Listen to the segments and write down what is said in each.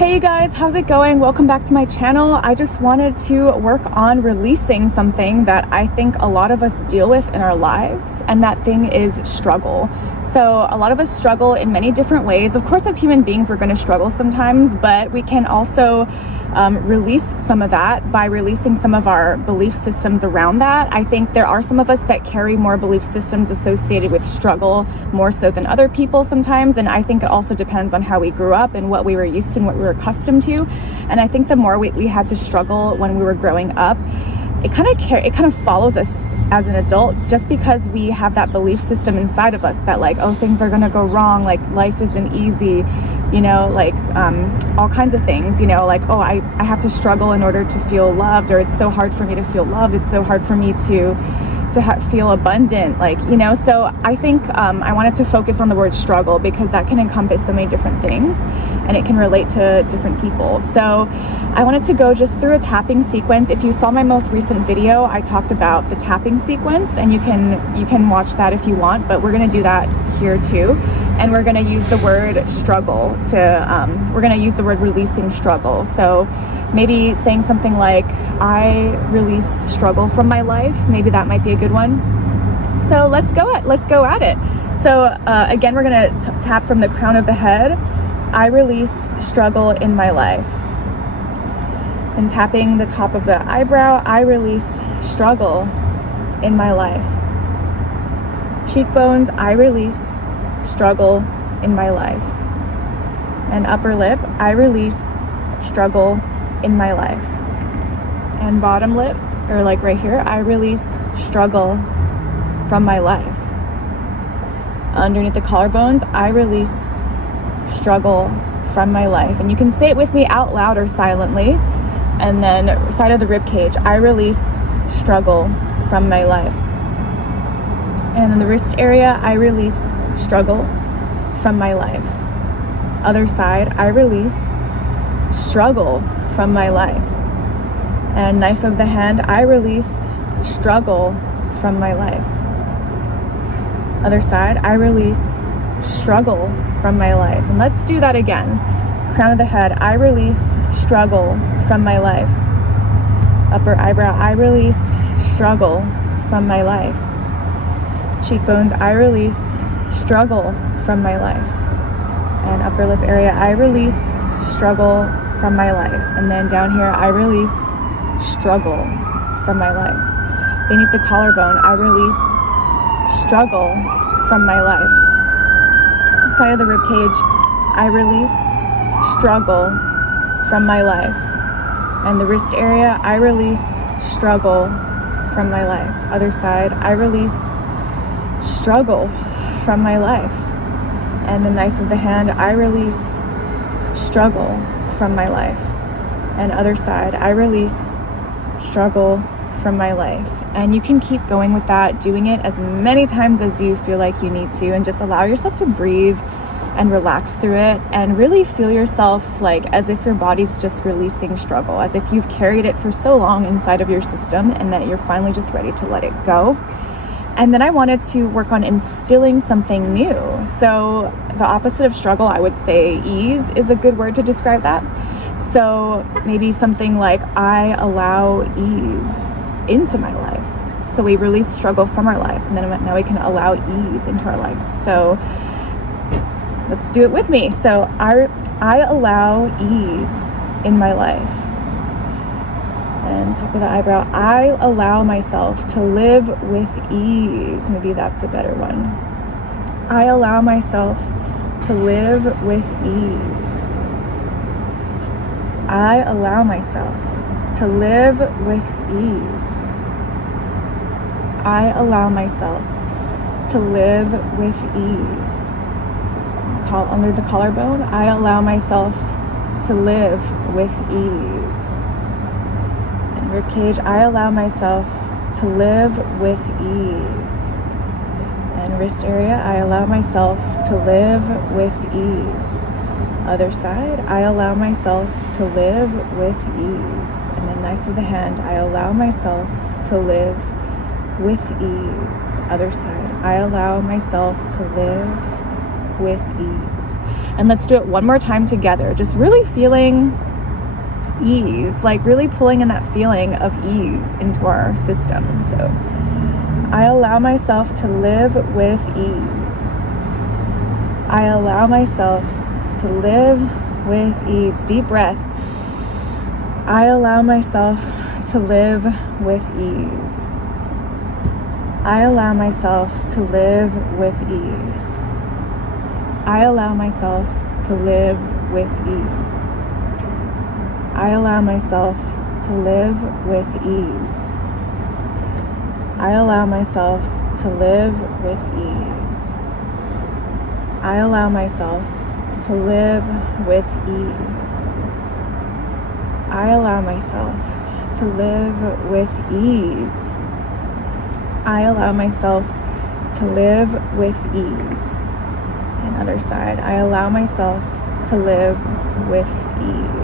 Hey you guys, how's it going? Welcome back to my channel. I just wanted to work on releasing something that I think a lot of us deal with in our lives, and that thing is struggle. So a lot of us struggle in many different ways. Of course, as human beings, we're going to struggle sometimes, but we can also release some of that by releasing some of our belief systems around that. I think there are some of us that carry more belief systems associated with struggle more so than other people sometimes, and I think it also depends on how we grew up and what we were used to and what we were accustomed to. And I think the more we had to struggle when we were growing up, it kind of follows us as an adult, just because we have that belief system inside of us that like, oh, things are gonna go wrong, like life isn't easy, you know, like all kinds of things, you know, like, oh, I have to struggle in order to feel loved, or it's so hard for me to feel loved, it's so hard for me to feel abundant, like, you know. So I think I wanted to focus on the word struggle because that can encompass so many different things and it can relate to different people. So I wanted to go just through a tapping sequence. If you saw my most recent video, I talked about the tapping sequence, and you can watch that if you want, but we're going to do that here too. And we're going to use the word struggle we're going to use the word releasing struggle. So maybe saying something like, I release struggle from my life. Maybe that might be a good one. So let's go at it. So again, we're going to tap from the crown of the head. I release struggle in my life. And tapping the top of the eyebrow, I release struggle in my life. Cheekbones, I release struggle in my life. And upper lip, I release struggle in my life. And bottom lip, or like right here, I release struggle from my life. Underneath the collarbones, I release struggle from my life. And you can say it with me out loud or silently. And then side of the rib cage, I release struggle from my life. And in the wrist area, I release struggle from my life. Other side, I release struggle from my life. And knife of the hand, I release struggle from my life. Other side, I release struggle from my life. And let's do that again. Crown of the head, I release struggle from my life. Upper eyebrow, I release struggle from my life. Cheekbones, I release struggle from my life. And upper lip area, I release struggle from my life. And then down here, I release struggle from my life. Beneath the collarbone, I release struggle from my life. Side of the rib cage, I release struggle from my life. And the wrist area, I release struggle from my life. Other side, I release struggle from my life. And the knife of the hand, I release struggle from my life. And other side, I release struggle from my life. And you can keep going with that, doing it as many times as you feel like you need to, and just allow yourself to breathe and relax through it, and really feel yourself like as if your body's just releasing struggle, as if you've carried it for so long inside of your system and that you're finally just ready to let it go. And then I wanted to work on instilling something new. So the opposite of struggle, I would say ease is a good word to describe that. So maybe something like, I allow ease into my life. So we release struggle from our life, and then now we can allow ease into our lives. So let's do it with me. So I allow ease in my life. And top of the eyebrow, I allow myself to live with ease. Maybe that's a better one. I allow myself to live with ease. I allow myself to live with ease. I allow myself to live with ease. Under the collarbone, I allow myself to live with ease. And ribcage, I allow myself to live with ease. And wrist area, I allow myself to live with ease. Other side, I allow myself to live with ease. And then knife of the hand, I allow myself to live with ease. Other side, I allow myself to live with ease. And let's do it one more time together. Just really feeling ease, like really pulling in that feeling of ease into our system. So I allow myself to live with ease. I allow myself to live with ease. Deep breath. I allow myself to live with ease. I allow myself to live with ease. I allow myself to live with ease. I allow myself to live with ease. I allow myself to live with ease. I allow myself to live with ease. I allow myself to live with ease. I allow myself to live with ease. And other side, I allow myself to live with ease.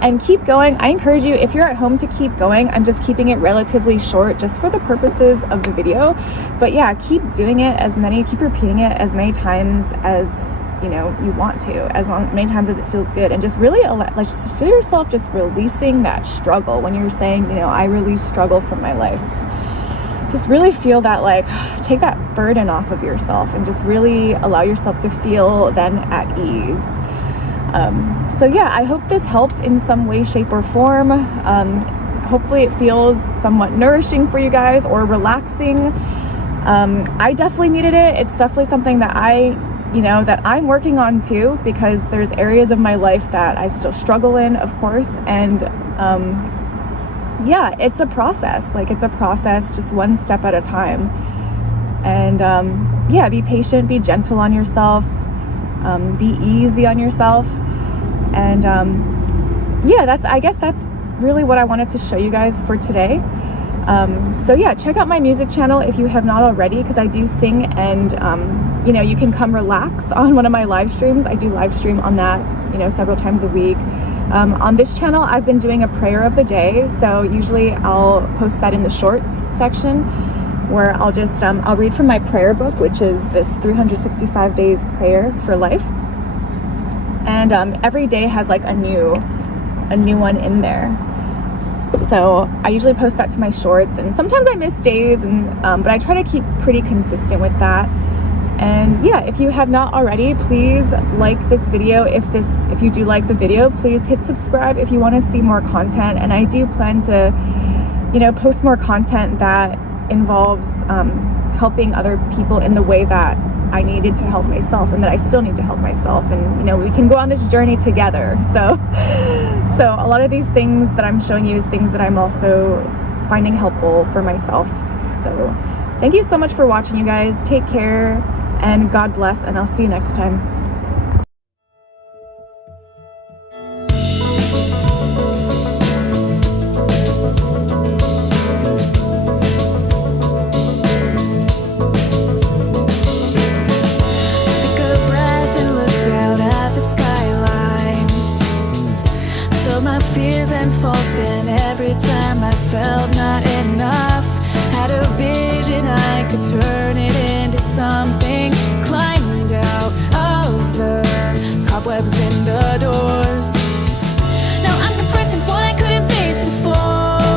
And keep going. I encourage you, if you're at home, to keep going. I'm just keeping it relatively short just for the purposes of the video. But yeah, keep doing it keep repeating it as many times as you want to, many times as it feels good. And just really just feel yourself just releasing that struggle. When you're saying, I release struggle from my life, just really feel that, take that burden off of yourself and just really allow yourself to feel then at ease. So yeah, I hope this helped in some way, shape, or form. Hopefully it feels somewhat nourishing for you guys or relaxing. I definitely needed it. It's definitely something that that I'm working on too, because there's areas of my life that I still struggle in, of course. And yeah, it's a process. It's a process, just one step at a time. And yeah, be patient, be gentle on yourself, be easy on yourself. And yeah, I guess that's really what I wanted to show you guys for today. So yeah, check out my music channel if you have not already, because I do sing, and you can come relax on one of my live streams. I do live stream on that, several times a week. On this channel, I've been doing a prayer of the day. So usually I'll post that in the shorts section, where I'll just, I'll read from my prayer book, which is this 365 days prayer for life. And every day has a new one in there. So I usually post that to my shorts, and sometimes I miss days, but I try to keep pretty consistent with that. And yeah, if you have not already, please like this video. If you do like the video, please hit subscribe if you want to see more content. And I do plan to, post more content that involves helping other people in the way that I needed to help myself, and that I still need to help myself. And we can go on this journey together. So a lot of these things that I'm showing you is things that I'm also finding helpful for myself. So thank you so much for watching, you guys. Take care, and God bless, and I'll see you next time. Fears and faults, and every time I felt not enough, had a vision I could turn it into something